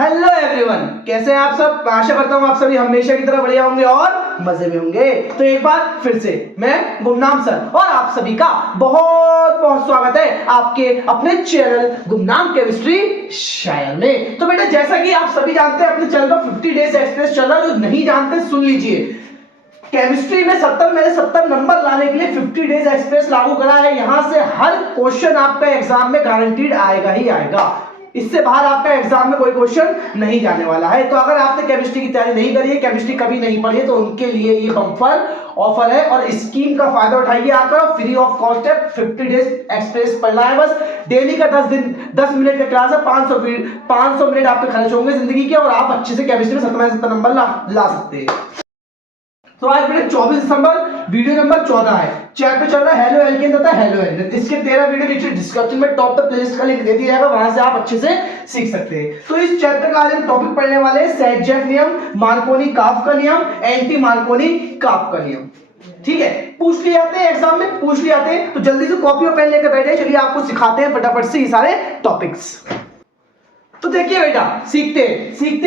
Hello everyone, कैसे हैं आप सब। आशा करता हूँ आप सभी हमेशा की तरह बढ़िया होंगे और मजे में होंगे। तो एक बार फिर से मैं गुमनाम सर और आप सभी का बहुत बहुत स्वागत है आपके अपने चैनल गुमनाम केमिस्ट्री शायर में। तो बेटा, जैसा कि आप सभी जानते हैं, अपने चैनल पर 50 डेज एक्सप्रेस चल रहा है। जो नहीं जानते सुन लीजिए। केमिस्ट्री में 70 नंबर लाने के लिए 50 डेज एक्सप्रेस लागू करा है। यहां से हर क्वेश्चन आपका एग्जाम में गारंटीड आएगा ही आएगा। इससे बाहर आपका एग्जाम में कोई क्वेश्चन नहीं जाने वाला है। तो अगर आपने केमिस्ट्री की तैयारी नहीं करी है, केमिस्ट्री कभी नहीं पढ़ी है, तो उनके लिए ये बम्पर ऑफर है और स्कीम का फायदा उठाइए आकर। फ्री ऑफ कॉस्ट है, 50 डेज एक्सप्रेस पढ़ना है बस। डेली का 10 मिनट का क्लास है। 500 मिनट आप पे खर्च होंगे जिंदगी के और आप अच्छे से केमिस्ट्री में 70 नंबर ला सकते हैं। तो आज बेटे 24 दिसंबर वीडियो नंबर 14 है। चैप्टर चल रहा है हेलो एल्केन तथा हेलो एल्केन। इसके 13 वीडियो नीचे डिस्क्रिप्शन में टॉप पे प्लेलिस्ट का लिंक दे दिया जाएगा, वहां से आप अच्छे से सीख सकते हैं। तो इस चैप्टर का आज हम टॉपिक पढ़ने वाले हैं सेट-जेफ नियम, मार्कोनी-काफ का नियम, एंटी मार्कोनी-काफ का नियम। ठीक है, पूछ लिए आते हैं एग्जाम में, पूछ लिए आते हैं। तो जल्दी से कॉपी और पेन लेकर बैठे। चलिए आपको सिखाते हैं फटाफट से ये सारे टॉपिक्स। तो देखिए बेटा, सीखते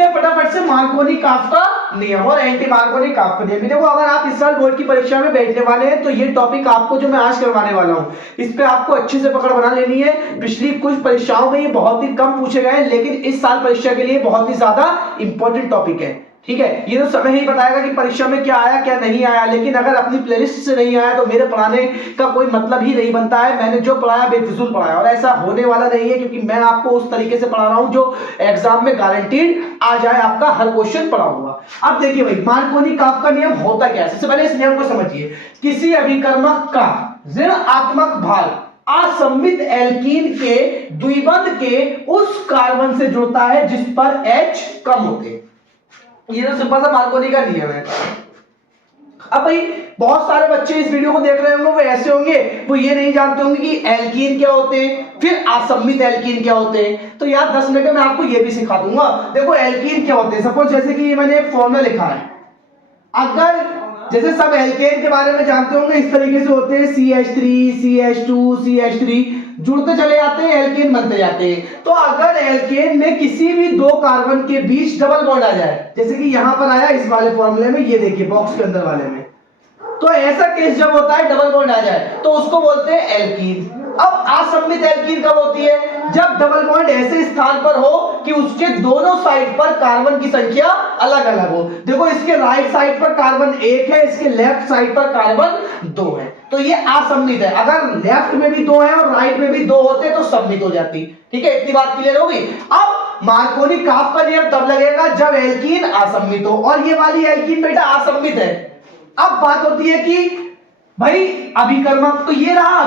हैं फटाफट से मार्कोनी-काफ का नियम और एंटी मार्कोनी-काफ का नियम। देखो, अगर आप इस साल बोर्ड की परीक्षा में बैठने वाले हैं तो ये टॉपिक आपको जो मैं आज करवाने वाला हूँ, इस पे आपको अच्छे से पकड़ बना लेनी है। पिछली कुछ परीक्षाओं में ये बहुत ही कम पूछे गए हैं, लेकिन इस साल परीक्षा के लिए बहुत ही ज्यादा इंपॉर्टेंट टॉपिक है। ठीक है, ये तो समय ही बताएगा कि परीक्षा में क्या आया क्या नहीं आया। लेकिन अगर अपनी प्लेलिस्ट से नहीं आया तो मेरे पढ़ाने का कोई मतलब ही नहीं बनता है। मैंने जो पढ़ाया बेफिजूल पढ़ाया और ऐसा होने वाला नहीं है, क्योंकि मैं आपको उस तरीके से पढ़ा रहा हूं जो एग्जाम में गारंटीड आ जाए, आपका हर क्वेश्चन पढ़ा हुआ। अब देखिए भाई, मार्कोनी-काफ का नियम होता क्या है। सबसे पहले इस नियम को समझिए। किसी अभिकर्मक का ऋणात्मक भाग असममित एल्कीन के द्विबंध के उस कार्बन से जुड़ता है जिस पर H कम होते हैं। ये तो सिंपल सा मार्कोनी का नियम है। अब भाई, बहुत सारे बच्चे इस वीडियो को देख रहे होंगे, वो ऐसे होंगे, वो ये नहीं जानते होंगे कि एल्कीन क्या होते हैं, फिर असममित एल्कीन क्या होते हैं। तो यार 10 मिनट में मैं आपको ये भी सिखा दूंगा। देखो, एल्कीन क्या होते हैं। सपोज जैसे कि मैंने एक फॉर्मूला लिखा है। अगर जैसे सब एल्केन के बारे में जानते होंगे, इस तरीके से होते हैं CH3 CH2 CH3, जुड़ते चले जाते हैं, एल्केन बनते जाते हैं। तो अगर एल्केन में किसी भी दो कार्बन के बीच डबल बॉन्ड आ जाए, जैसे कि यहां पर आया इस वाले फॉर्मूले में, ये देखिए बॉक्स के अंदर वाले में, तो ऐसा केस जब होता है डबल बॉन्ड आ जाए तो उसको बोलते हैं एल्कीन। अब असममित एल्कीन कब होती है? जब डबल बॉन्ड ऐसे स्थान पर हो कि उसके दोनों साइड पर कार्बन की संख्या अलग अलग हो। देखो, इसके राइट साइड पर कार्बन 1 है, इसके लेफ्ट साइड पर कार्बन 2 है, तो ये असममित है। अगर लेफ्ट में भी 2 है और राइट में भी 2 होते तो सममित हो जाती। ठीक है, इतनी बात क्लियर होगी। अब मार्कोनी-काफ का नियम तब लगेगा जब एल्कीन असममित हो, और ये वाली एल्कीन बेटा असममित है। अब बात होती है कि भाई अभिकर्मक, तो ये रहा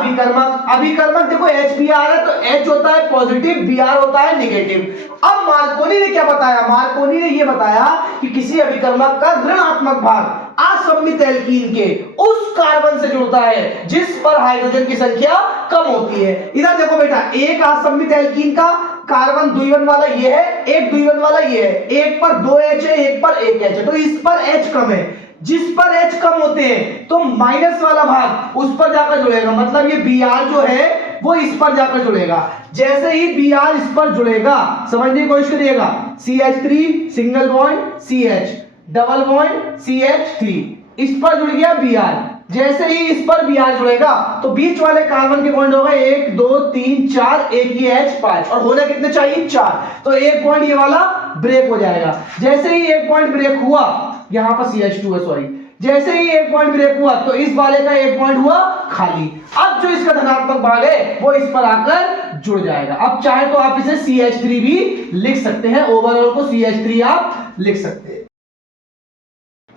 अभिकर्मक देखो HBr है तो H होता है पॉजिटिव, Br होता है नेगेटिव। अब मार्कोनी ने क्या बताया? मार्कोनी ने ये बताया कि किसी अभिकर्मक का ऋणात्मक भाग असममित एल्कीन के उस कार्बन से जुड़ता है जिस पर हाइड्रोजन की संख्या कम होती है। इधर देखो बेटा, एक असममित एल्कीन का कार्बन द्विबंध वाला ये है, एक द्विबंध वाला ये है। एक पर 2H है, एक पर 1H है, तो इस पर H कम है। जिस पर H कम होते हैं तो माइनस वाला भाग उस पर जाकर जुड़ेगा, मतलब ये Br जो है वो इस पर जाकर जुड़ेगा। जैसे ही Br इस पर जुड़ेगा, समझने की कोशिश करिएगा, CH3 single bond CH, double bond CH3, इस पर जुड़ गया Br। जैसे ही इस पर Br जुड़ेगा तो बीच वाले कार्बन के बॉन्ड होगा 1 2 3 4, एक ये H 5, और होने कितने चाहिए? 4। तो एक पॉइंट ये वाला ब्रेक हो जाएगा। जैसे ही एक पॉइंट ब्रेक हुआ, यहां पर CH2 है सॉरी, जैसे ही एक पॉइंट ब्रेक हुआ तो इस वाले का एक पॉइंट हुआ खाली। अब जो इसका धनात्मक भाग है वो इस पर आकर जुड़ जाएगा। अब चाहे तो आप इसे CH3 भी लिख सकते हैं, ओवरऑल को CH3 आप लिख सकते हैं।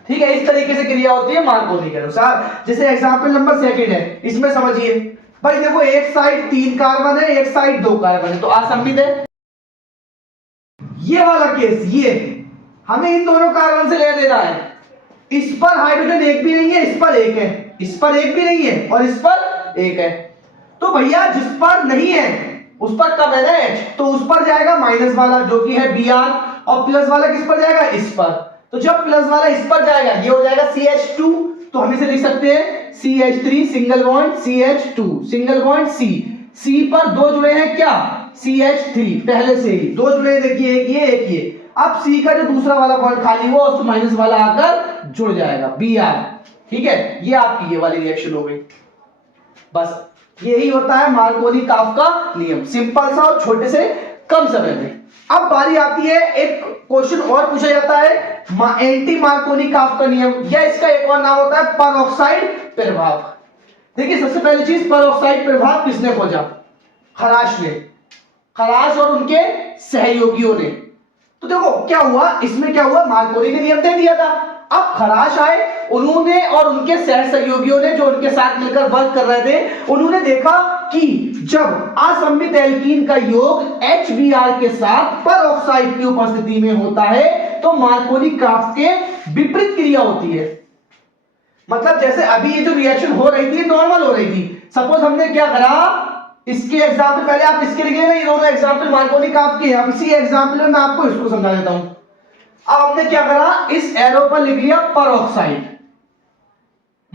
ठीक है, इस तरीके से क्रिया होती है मार्कोनी के अनुसार। जैसे एग्जांपल नंबर 2 है, इसमें समझिए भाई, देखो एक साइड 3 कार्बन है, एक साइड 2 कार्बन है, तो असममित है। ये वाला केस, ये हमें इन दोनों कार्बन से ले देना है। इस पर हाइड्रोजन एक भी नहीं है, इस पर एक है, इस पर एक भी नहीं है और इस पर एक है। तो भैया जिस पर नहीं है उस पर कब है ना H, तो उस पर जाएगा माइनस वाला जो कि है Br, और प्लस वाला किस पर जाएगा? इस पर। तो जब प्लस वाला इस पर जाएगा ये हो जाएगा CH2, तो हम इसे लिख सकते हैं CH3 single bond CH2 single bond C पर 2 जुड़े हैं क्या? CH3 पहले से ही 2 जुड़े हैं, देखिए एक ये एक ये, अब सी का जो दूसरा वाला बॉन्ड खाली हुआ उस माइनस वाला आकर जुड़ जाएगा Br। ठीक है, ये आपकी ये वाली रिएक्शन हो गई। बस यही होता है मार्कोनी-काफ का नियम, सिंपल सा और छोटे से कम समय में। अब बारी आती है, एक क्वेश्चन और पूछा जाता है एंटी मार्कोनी-काफ का नियम, या इसका एक और नाम होता है परऑक्साइड प्रभाव। देखिए सबसे पहली चीज, परऑक्साइड प्रभाव किसने खोजा? खराश ने, खराश और उनके सहयोगियों ने। तो देखो क्या हुआ इसमें, क्या हुआ, मार्कोनी ने नियम दे दिया था। अब खराश आए, उन्होंने और उनके सह सहयोगियों ने जो उनके साथ मिलकर वर्क कर रहे थे, उन्होंने देखा कि जब असममित एल्कीन का योग HBr के साथ परऑक्साइड की उपस्थिति में होता है तो मार्कोनी-काफ के विपरीत क्रिया होती है। मतलब जैसे अभी ये जो रिएक्शन हो रही थी नॉर्मल हो रही थी, सपोज हमने क्या करा, इसके एग्जाम्पल पहले आप इसके लिख लेना, ये दोनों एग्जाम्पल मार्कोनी-काफ के, अब इसी एग्जाम्पल में मैं आपको इसको समझा देता हूं। अब हमने क्या करा, इस एरो पर लिख लिया परऑक्साइड,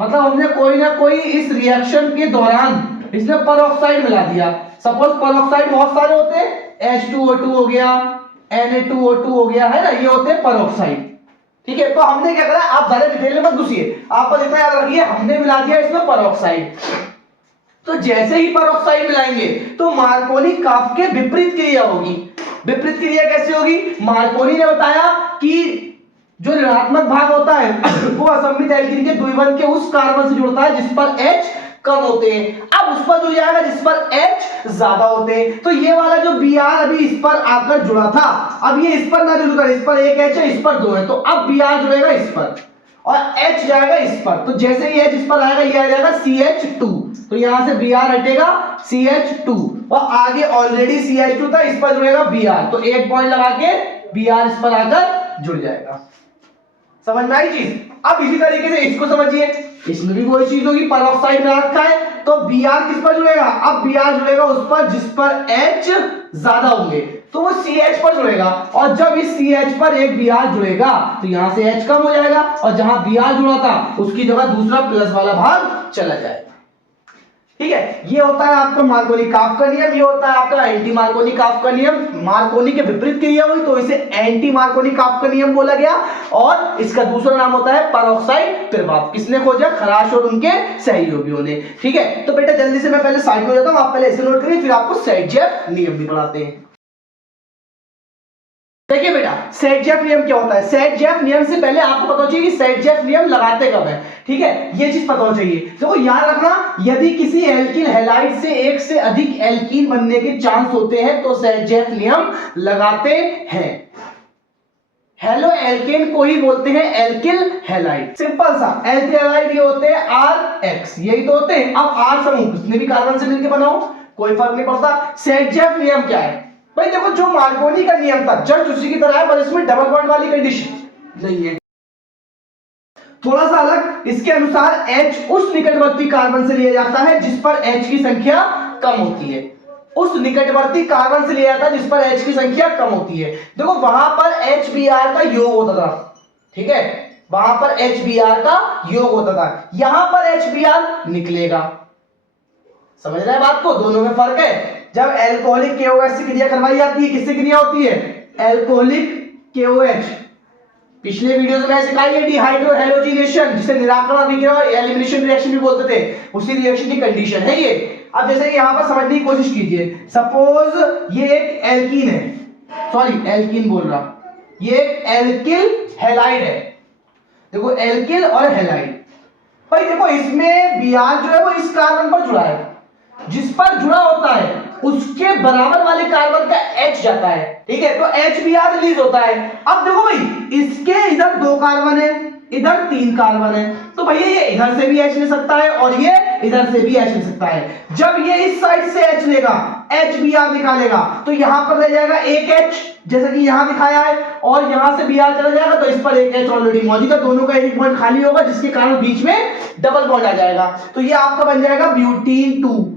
मतलब हमने कोई ना कोई इस रिएक्शन के दौरान इसमें परऑक्साइड मिला दिया। सपोज परऑक्साइड बहुत सारे होते हैं, H2O2 हो गया, Na2O2 हो गया, है ना, ये होते हैं परऑक्साइड। ठीक है, तो हमने क्या करा, आप ज्यादा डिटेल में मत घुसिए, आप बस इतना याद रखिए हमने मिला दिया इसमें परऑक्साइड। तो जैसे ही परऑक्साइड मिलाएंगे तो मार्कोनी-काफ के विपरीत क्रिया होगी। विपरीत क्रिया कैसे होगी? मार्कोनी ने बताया कि जो ऋणात्मक भाग होता है वो असममित एल्कीन के द्विबंध के उस कार्बन से जुड़ता है जिस पर H कम होते हैं, अब उस पर जुड़ जाएगा जिस पर H ज्यादा होते हैं। तो ये वाला जो Br अभी इस पर आकर जुड़ा था, अब ये इस पर ना जुड़कर, इस पर एक H है, इस पर 2 है, तो अब Br जुड़ेगा इस पर और H जाएगा इस पर। तो जैसे ही H इस पर आएगा ये आ जाएगा CH2, तो यहां से Br हटेगा CH2 और आगे ऑलरेडी CH2 था, इस पर जुड़ेगा Br, तो एक पॉइंट लगा के Br इस पर आकर जुड़ जाएगा। समझ में आई चीज? अब इसी तरीके से इसको समझिए, इसमें भी वही चीज होगी, परऑक्साइड में रखा है तो Br किस पर जुड़ेगा? अब Br जुड़ेगा उस पर जिस पर H ज्यादा होंगे, तो वो CH पर जुड़ेगा, और जब इस CH पर एक Br जुड़ेगा तो यहां से H कम हो जाएगा और जहां Br जुड़ा था उसकी जगह दूसरा प्लस वाला भाग चला जाएगा। ठीक है, ये होता है आपका मार्कोनी-काफ का नियम, ये होता है आपका एंटी मार्कोनी-काफ का नियम। मार्कोनी के विपरीत क्रिया हुई तो इसे एंटी मार्कोनी-काफ का नियम बोला गया, और इसका दूसरा नाम होता है परऑक्साइड प्रभाव। किसने खोजा? खराश और उनके सहयोगियों ने। ठीक है, तो बेटा जल्दी से मैं पहले साइड में जाता हूं, आप पहले इसे नोट करिए, फिर आपको सेट-जेफ नियम भी पढ़ाते हैं। देखिए बेटा, सेट-जेफ नियम क्या होता है? सेट-जेफ नियम से पहले आपको पता चाहिए कि सेट-जेफ नियम लगाते कब है। ठीक है, ये चीज पता होना चाहिए। देखो याद रखना, यदि किसी एल्किल हैलाइड से एक से अधिक एल्कीन बनने के चांस होते हैं तो सेट-जेफ नियम लगाते हैं। हेलो एल्केन को ही बोलते हैं एल्किल हैलाइड। सिंपल सा, एल्किल हैलाइड ये होते हैं RH, यही तो होते हैं। अब R समूह कितने भी कार्बन से मिलकर बनाओ कोई फर्क नहीं पड़ता। सेट-जेफ नियम क्या है भाई? देखो जो मार्कोनी का नियम था जस्ट उसी की तरह है, पर इसमें डबल बॉन्ड वाली कंडीशन नहीं है, थोड़ा सा अलग। इसके अनुसार H उस निकटवर्ती कार्बन से लिया जाता है जिस पर H की संख्या कम होती है। उस निकटवर्ती कार्बन से लिया जाता है जिस पर H की संख्या कम होती है। देखो वहां पर HBr का योग होता था, ठीक है, वहां पर HBr का योग होता था, यहां पर HBr निकलेगा। समझ रहे हैं बात को? दोनों में फर्क है। जब एल्कोहलिक KOH से क्रिया करवाई जाती है, किससे क्रिया होती है? Alcoholic KOH। पिछले वीडियो में मैंने सिखाई है डिहाइड्रो हैलोजिनेशन, जिसे निराकरण अभिक्रिया और एलिमिनेशन रिएक्शन भी बोलते थे, उसी रिएक्शन की कंडीशन है ये। अब जैसे कि यहां पर समझने की कोशिश कीजिए, सपोज ये एक एल्कीन है, सॉरी एल्कीन बोल रहा, ये एक एल्किल हैलाइड है। देखो एल्किल और हैलाइड, भाई देखो इसमें Br जो है वो इस कार्बन पर जुड़ा है, जिस पर जुड़ा होता है उसके बराबर वाले कार्बन का H जाता है, ठीक है, तो HBr रिलीज होता है। अब देखो भाई इसके इधर 2 कार्बन है, इधर 3 कार्बन है, तो भैया ये इधर से भी H ले सकता है और ये इधर से भी H ले सकता है। जब ये इस साइड से H लेगा, HBr निकालेगा, तो यहां पर रह जाएगा एक H जैसा कि यहां दिखाया है, और यहां से Br चला जाएगा तो इस पर एक H ऑलरेडी मौजूद है, दोनों का एक पॉइंट खाली होगा जिसके कारण बीच में डबल बॉन्ड आ जाएगा, तो ये आपका बन जाएगा ब्यूटीन 2।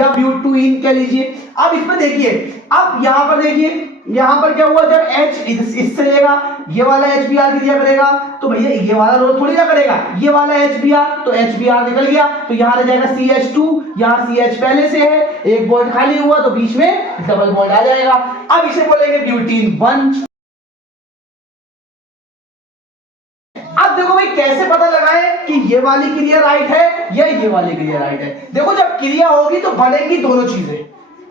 या ब्यूटुइन कह लीजिए। अब इसमें देखिए, अब यहां पर देखिए, यहां पर क्या हुआ, जब H इससे लेगा ये वाला HBr क्रिया करेगा तो भैया ये वाला रोल थोड़ी ना करेगा, ये वाला HBr, तो HBr निकल गया तो यहां रह जाएगा CH2, यहां CH पहले से है, एक बॉन्ड खाली हुआ तो बीच में डबल बॉन्ड आ जाएगा। अब इसे बोलेंगे ब्यूटीन 1। अब देखो भाई कैसे पता लगाएं कि ये वाली क्रिया राइट है या ये वाली क्रिया राइट है। देखो जब क्रिया होगी तो बनेंगी दोनों चीजें,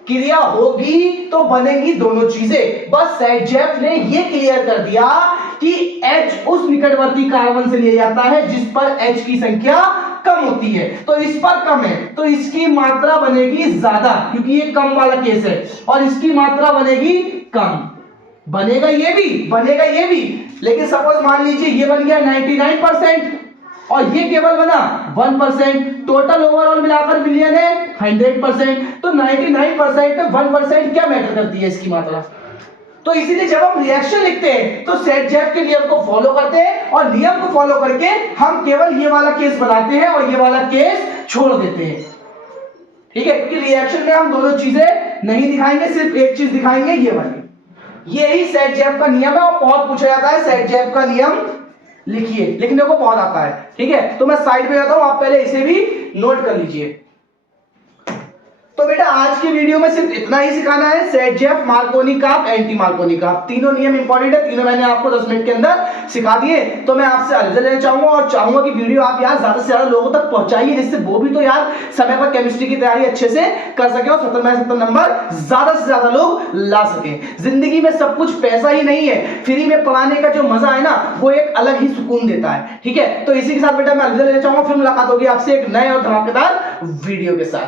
क्रिया होगी तो बनेंगी दोनों चीजें। बस सेटजेफ ने ये क्लियर कर दिया कि H उस निकटवर्ती कार्बन से लिया जाता है जिस पर H की संख्या कम होती है, तो इस पर कम है तो इसकी मात्रा बनेगी ज्यादा, क्योंकि ये कम वाला केस है, और इसकी मात्रा बनेगी कम। बनेगा ये भी, बनेगा ये भी, लेकिन सपोज मान लीजिए ये बन गया 99% और ये केवल बना 1%, टोटल ओवरऑल मिलाकर मिलियन है 100%, तो 99% में 1% क्या मैटर करती है इसकी मात्रा। तो इसीलिए जब हम रिएक्शन लिखते हैं तो सेटजेफ के नियम को फॉलो करते हैं, और नियम को फॉलो करके हम केवल ये वाला केस बनाते हैं और ये वाला केस छोड़ देते हैं। ठीक है, क्योंकि रिएक्शन में हम दोनों चीजें नहीं दिखाएंगे, सिर्फ एक चीज दिखाएंगे, ये वाली। यही सेटजेफ का नियम है और बहुत पूछा जाता है सेटजेफ का नियम लिखिए, लिखने को बहुत आता है। ठीक है, तो मैं साइड पे जाता हूं, आप पहले इसे भी नोट कर लीजिए। तो बेटा आज की वीडियो में सिर्फ इतना ही सिखाना है, सेटजेफ, मार्कोनी-काप, एंटी मार्कोनी-काप, तीनों नियम इंपॉर्टेंट है, तीनों मैंने आपको 10 मिनट के अंदर सिखा दिए। तो मैं आपसे अलविदा लेना चाहूंगा और चाहूंगा कि वीडियो आप यार ज्यादा से ज्यादा लोगों तक पहुंचाइए, जिससे वो भी तो यार समय पर केमिस्ट्री की तैयारी अच्छे से कर सके और 70 में 70 नंबर ज्यादा से ज्यादा लोग ला सके। जिंदगी में सब कुछ पैसा ही नहीं है, फ्री में पढ़ाने का जो मजा है ना वो एक अलग ही सुकून देता है। ठीक है, तो इसी के साथ बेटा मैं अलविदा लेना चाहूंगा, फिर मुलाकात होगी आपसे एक नए और धमाकेदार वीडियो के साथ।